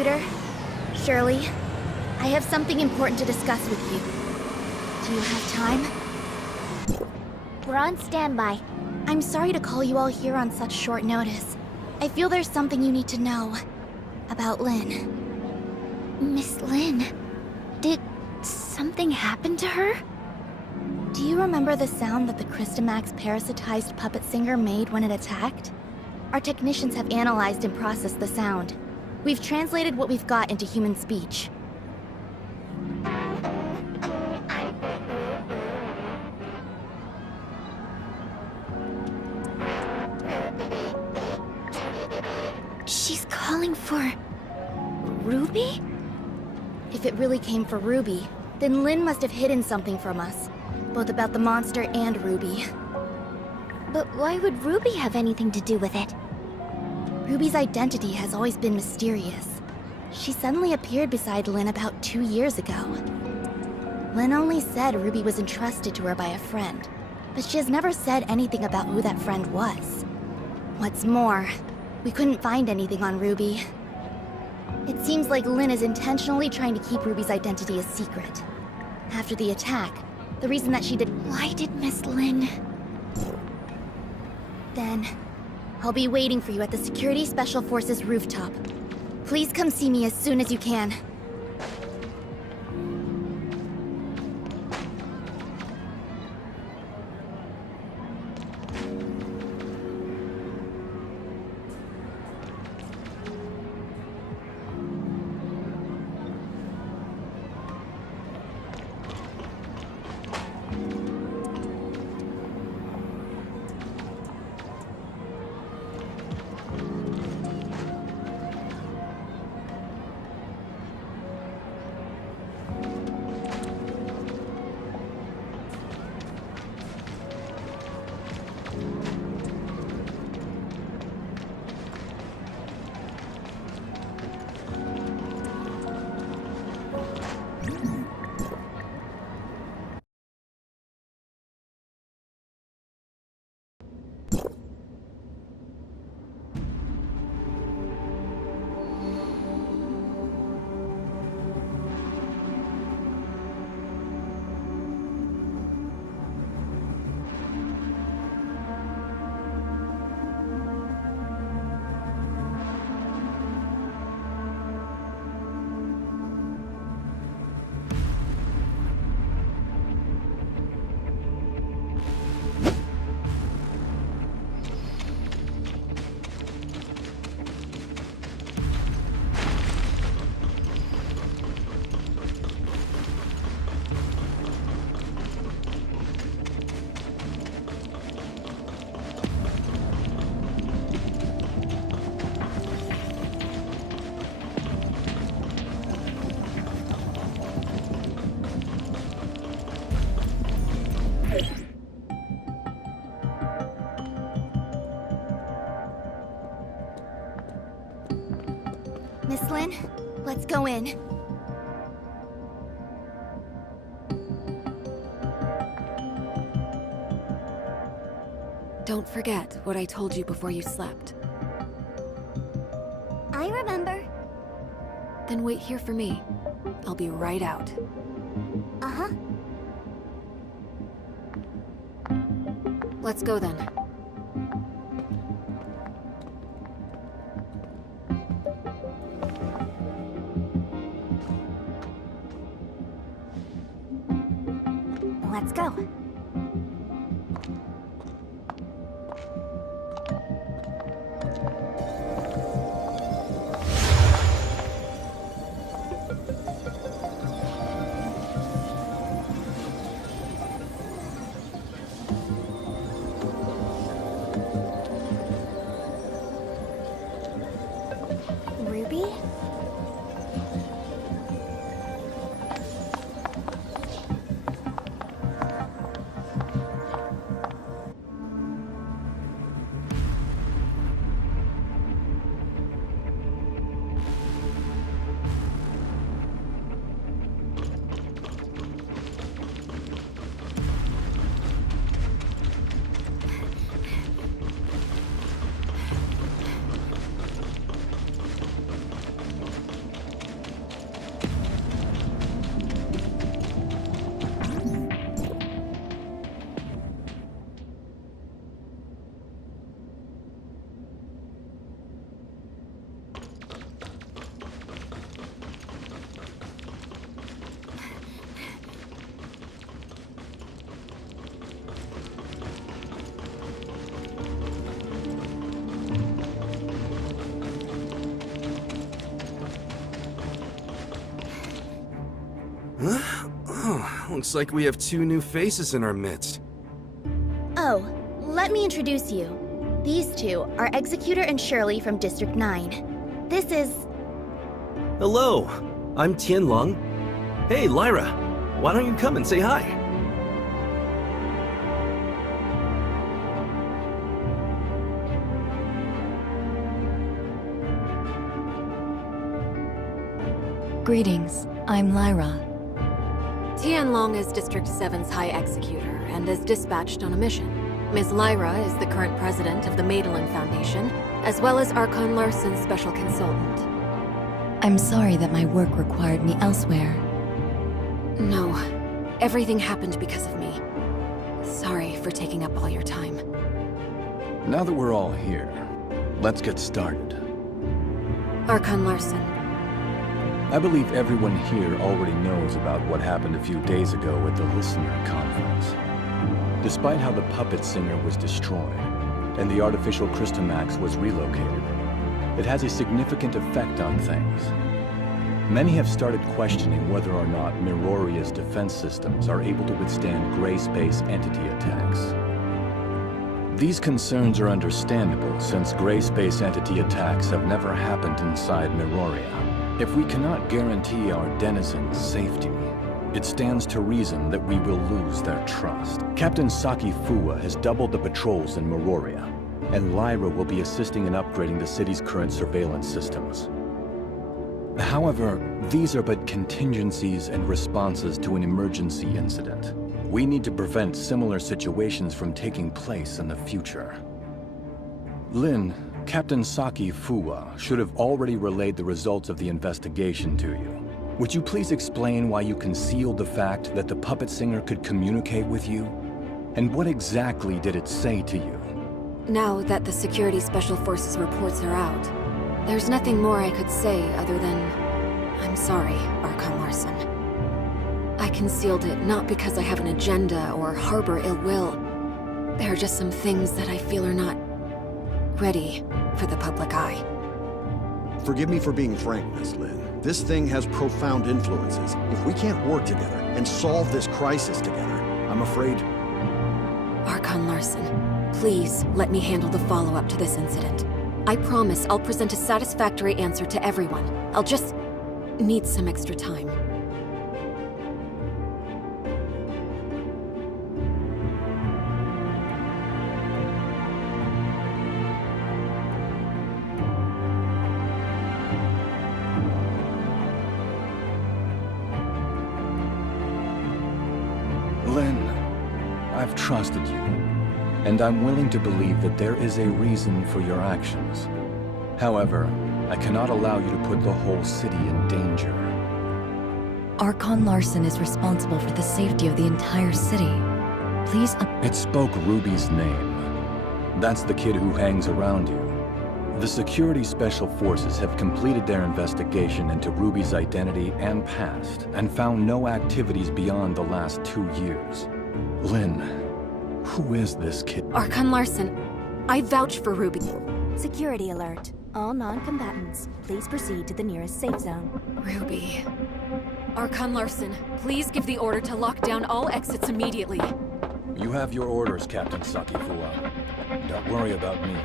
computer? Shirley, I have something important to discuss with you. Do you have time? We're on standby. I'm sorry to call you all here on such short notice. I feel there's something you need to know. About Lynn. Miss Lynn, did something happen to her? Do you remember the sound that the Christomax parasitized puppet singer made when it attacked? Our technicians have analyzed and processed the sound. We've translated what we've got into human speech. She's calling for... Ruby? If it really came for Ruby, then Lynn must have hidden something from us. Both about the monster and Ruby. But why would Ruby have anything to do with it? Ruby's identity has always been mysterious. She suddenly appeared beside Lynn about 2 years ago. Lynn only said Ruby was entrusted to her by a friend, but she has never said anything about who that friend was. What's more, we couldn't find anything on Ruby. It seems like Lynn is intentionally trying to keep Ruby's identity a secret. After the attack, the reason that she did... Why did Miss Lynn... Then, I'll be waiting for you at the Security Special Forces rooftop. Please come see me as soon as you can. Miss Lynn, let's go in. Don't forget what I told you before you slept. I remember. Then wait here for me. I'll be right out. Uh-huh. Let's go then. Let's go. Ruby? Oh, looks like we have two new faces in our midst. Oh, let me introduce you. These two are Executor and Shirley from District 9. This is... Hello, I'm Tianlong. Hey, Lyra, why don't you come and say hi? Greetings, I'm Lyra. Tianlong is District 7's High Executor and is dispatched on a mission. Ms. Lyra is the current president of the Madeline Foundation, as well as Archon Larson's special consultant. I'm sorry that my work required me elsewhere. No, everything happened because of me. Sorry for taking up all your time. Now that we're all here, let's get started. Archon Larson. I believe everyone here already knows about what happened a few days ago at the Listener Conference. Despite how the puppet singer was destroyed, and the artificial Christomax was relocated, it has a significant effect on things. Many have started questioning whether or not Miroria's defense systems are able to withstand gray space entity attacks. These concerns are understandable since gray space entity attacks have never happened inside Miroria. If we cannot guarantee our denizens' safety, it stands to reason that we will lose their trust. Captain Saki Fuwa has doubled the patrols in Miroria, and Lyra will be assisting in upgrading the city's current surveillance systems. However, these are but contingencies and responses to an emergency incident. We need to prevent similar situations from taking place in the future. Lin, Captain Saki Fuwa should have already relayed the results of the investigation to you. Would you please explain why you concealed the fact that the puppet singer could communicate with you? And what exactly did it say to you? Now that the Security Special Forces reports are out, there's nothing more I could say other than, I'm sorry, Archon Larson. I concealed it not because I have an agenda or harbor ill will. There are just some things that I feel are not ready for the public eye. Forgive me for being frank, Miss Lin. This thing has profound influences. If we can't work together and solve this crisis together, I'm afraid... Archon Larson, please let me handle the follow-up to this incident. I promise I'll present a satisfactory answer to everyone. I'll just need some extra time. Lin, I've trusted you, and I'm willing to believe that there is a reason for your actions. However, I cannot allow you to put the whole city in danger. Archon Larson is responsible for the safety of the entire city. Please It spoke Ruby's name. That's the kid who hangs around you. The Security Special Forces have completed their investigation into Ruby's identity and past, and found no activities beyond the last 2 years. Lin, who is this kid? Archon Larson, I vouch for Ruby. Security alert. All non-combatants, please proceed to the nearest safe zone. Ruby. Archon Larson, please give the order to lock down all exits immediately. You have your orders, Captain Saki Fuwa. Don't worry about me.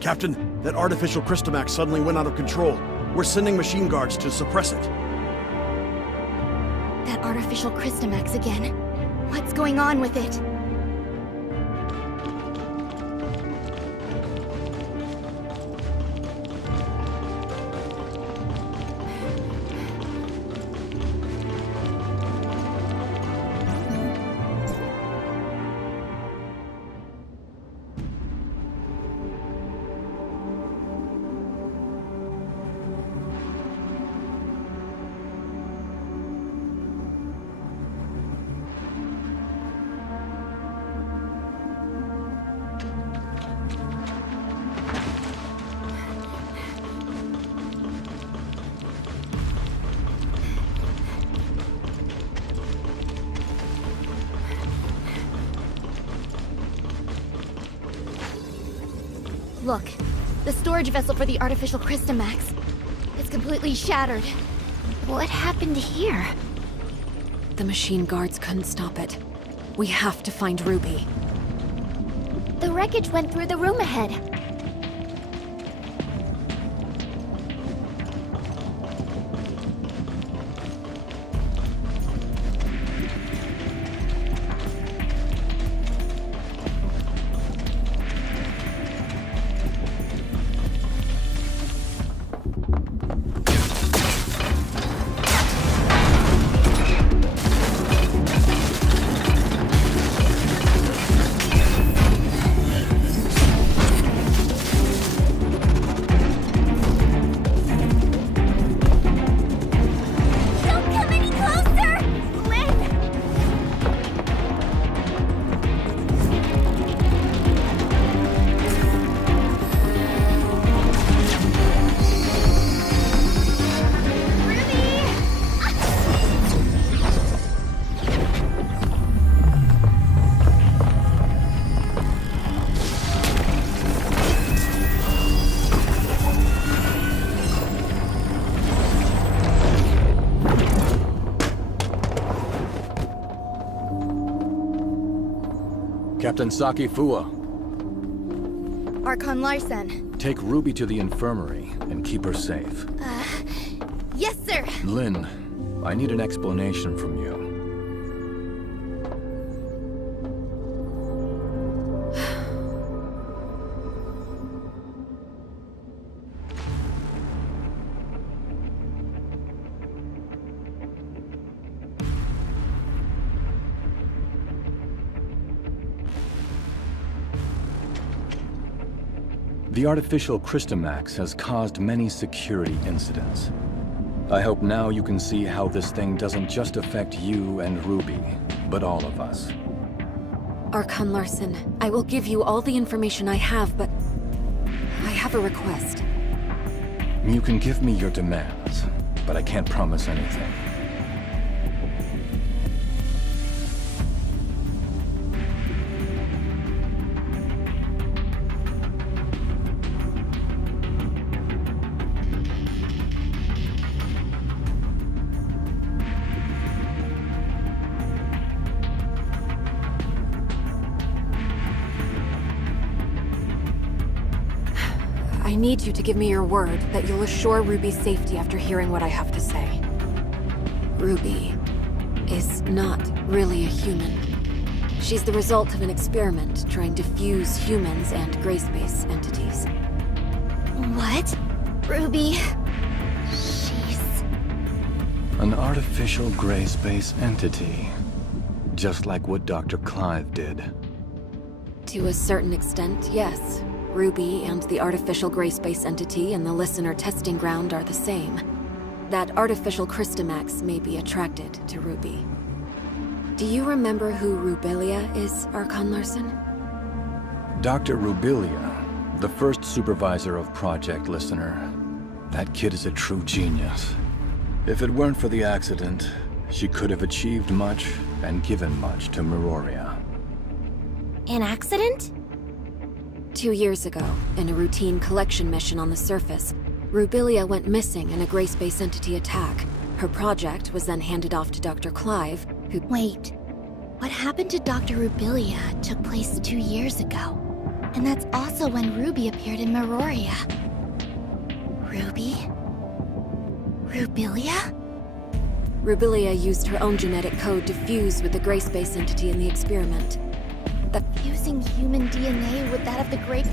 Captain, that artificial Christomax suddenly went out of control. We're sending machine guards to suppress it. That artificial Christomax again. What's going on with it? Look, The storage vessel for the artificial Crystamax. It's completely shattered. What happened here? The machine guards couldn't stop it. We have to find Ruby. The wreckage went through the room ahead. Captain Saki Fua, Archon Larson. take Ruby to the infirmary and keep her safe. Yes, sir! Lynn, I need an explanation from you. The artificial Crystamax has caused many security incidents. I hope now you can see how this thing doesn't just affect you and Ruby, but all of us. Archon Larson, I will give you all the information I have, but I have a request. You can give me your demands, but I can't promise anything. I need you to give me your word that you'll assure Ruby's safety after hearing what I have to say. Ruby is not really a human. She's the result of an experiment trying to fuse humans and gray space entities. What? Ruby? She's... An artificial gray space entity. Just like what Dr. Clive did. To a certain extent, yes. Ruby and the artificial gray space entity in the listener testing ground are the same. That artificial Crystamax may be attracted to Ruby. Do you remember who Rubelia is, Archon Larson? Dr. Rubelia, the first supervisor of Project Listener. That kid is a true genius. If it weren't for the accident, she could have achieved much and given much to Meroria. An accident? 2 years ago, in a routine collection mission on the surface, Rubelia went missing in a gray space entity attack. Her project was then handed off to Dr. Clive, who— Wait. What happened to Dr. Rubelia took place 2 years ago. And that's also when Ruby appeared in Meroria. Ruby? Rubelia? Rubelia used her own genetic code to fuse with the gray space entity in the experiment. Fusing human DNA with that of the Great...